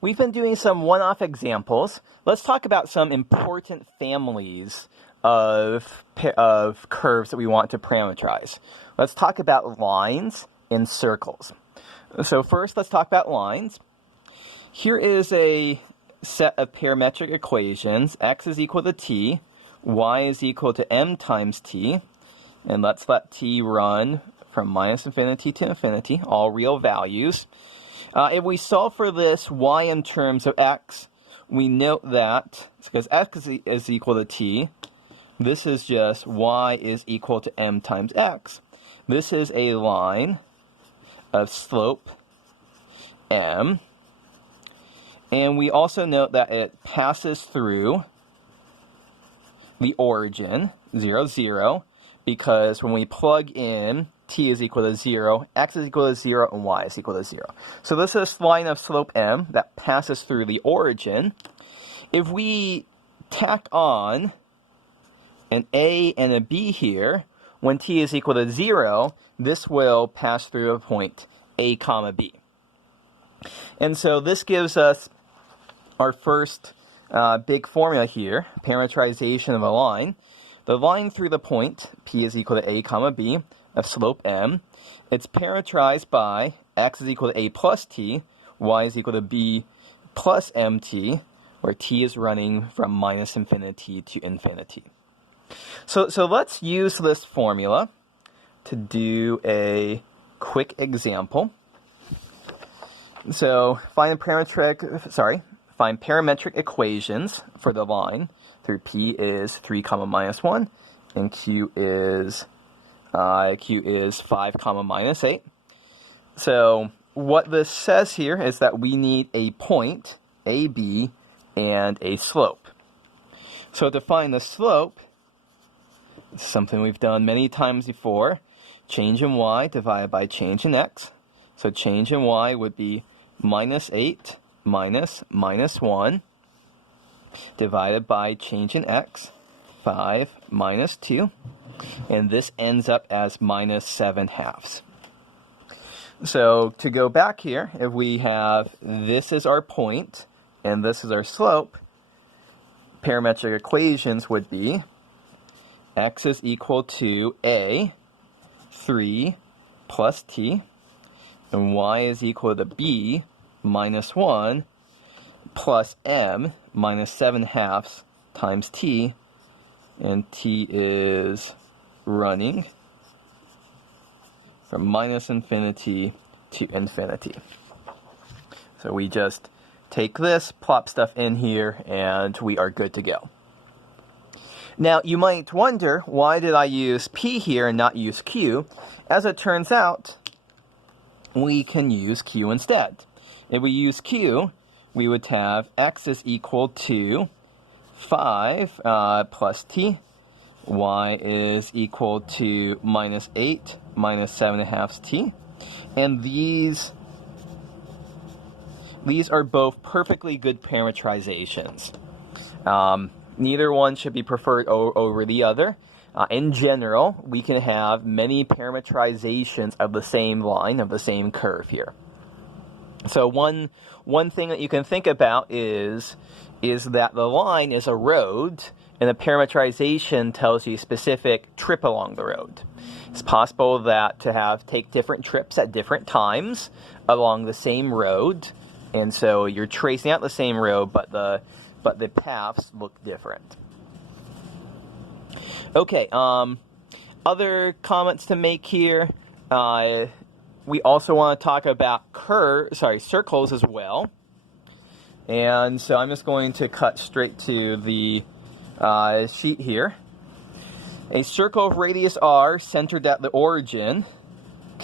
we've been doing some one-off examples. Let's talk about some important families of curves that we want to parameterize. Let's talk about lines and circles. So first, let's talk about lines. Here is a set of parametric equations. X is equal to t, y is equal to m times t, and let's let t run from minus infinity to infinity, all real values. If we solve for this y in terms of x, we note that, because x is equal to t, this is just y is equal to m times x. This is a line of slope m. And we also note that it passes through the origin, 0, 0, because when we plug in t is equal to 0, x is equal to 0, and y is equal to 0. So this is a line of slope m that passes through the origin. If we tack on an a and a b here, when t is equal to 0, this will pass through a point a comma b. And so this gives us our first big formula here, parameterization of a line. The line through the point, p is equal to a comma b, of slope m. It's parameterized by x is equal to a plus t, y is equal to b plus mt, where t is running from minus infinity to infinity. So let's use this formula to do a quick example. So find parametric equations for the line through p is 3 comma minus 1 and q is 5 comma minus 8. So what this says here is that we need a point, AB, and a slope. So to find the slope, something we've done many times before, change in y divided by change in x. So change in y would be minus 8 minus minus 1 divided by change in x, 5 minus 2. And this ends up as minus 7/2. So to go back here, if we have this is our point and this is our slope, parametric equations would be x is equal to a, 3 plus t, and y is equal to b minus 1 plus m minus 7/2 times t, and t is running from minus infinity to infinity. So we just take this, plop stuff in here, and we are good to go. Now, you might wonder, why did I use p here and not use q? As it turns out, we can use q instead. If we use q, we would have x is equal to 5 plus t, y is equal to minus 8 minus 7/2 t, and these are both perfectly good parameterizations. Neither one should be preferred over the other. In general, we can have many parameterizations of the same line, of the same curve here. So one thing that you can think about is that the line is a road, and the parameterization tells you a specific trip along the road. It's possible that take different trips at different times along the same road, and so you're tracing out the same road, but the paths look different. Okay, other comments to make here. We also want to talk about circles as well. And so I'm just going to cut straight to the sheet here. A circle of radius r centered at the origin.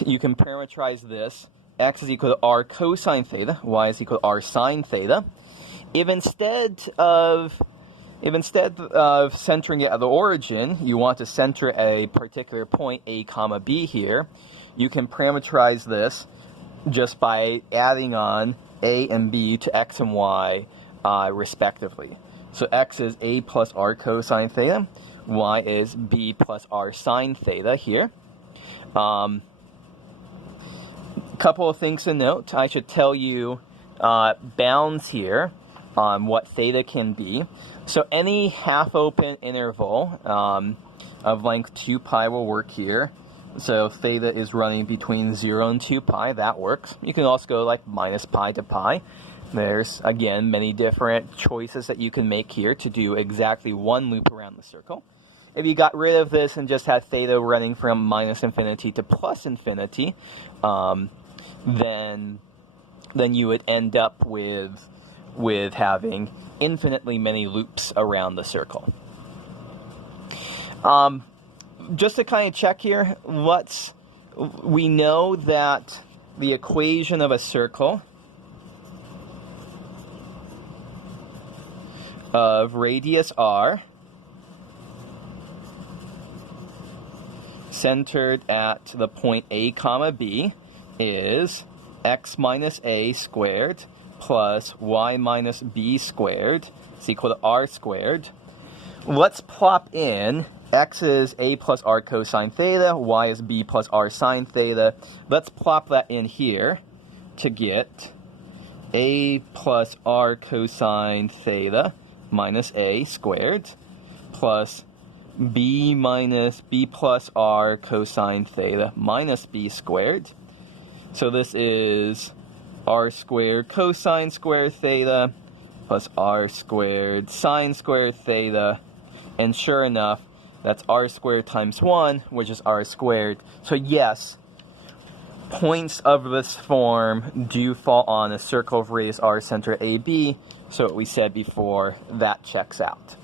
You can parameterize this. X is equal to r cosine theta. Y is equal to r sine theta. If instead of centering it at the origin, you want to center a particular point, a comma b here, you can parameterize this just by adding on a and b to x and y respectively. So x is a plus r cosine theta, y is b plus r sine theta here. Couple of things to note. I should tell you bounds here on what theta can be. So any half-open interval of length 2 pi will work here. So theta is running between 0 and 2 pi. That works. You can also go like minus pi to pi. There's, again, many different choices that you can make here to do exactly one loop around the circle. If you got rid of this and just had theta running from minus infinity to plus infinity, then you would end up with having infinitely many loops around the circle. Just to kind of check here, we know that the equation of a circle of radius r centered at the point A comma B is x minus a squared plus y minus b squared is equal to r squared. Let's plop in x is a plus r cosine theta, y is b plus r sine theta. Let's plop that in here to get a plus r cosine theta minus a squared plus b minus b plus r cosine theta minus b squared. So this is r squared cosine squared theta plus r squared sine squared theta. And sure enough, that's r squared times 1, which is r squared. So yes, points of this form do fall on a circle of radius r center AB. So what we said before, that checks out.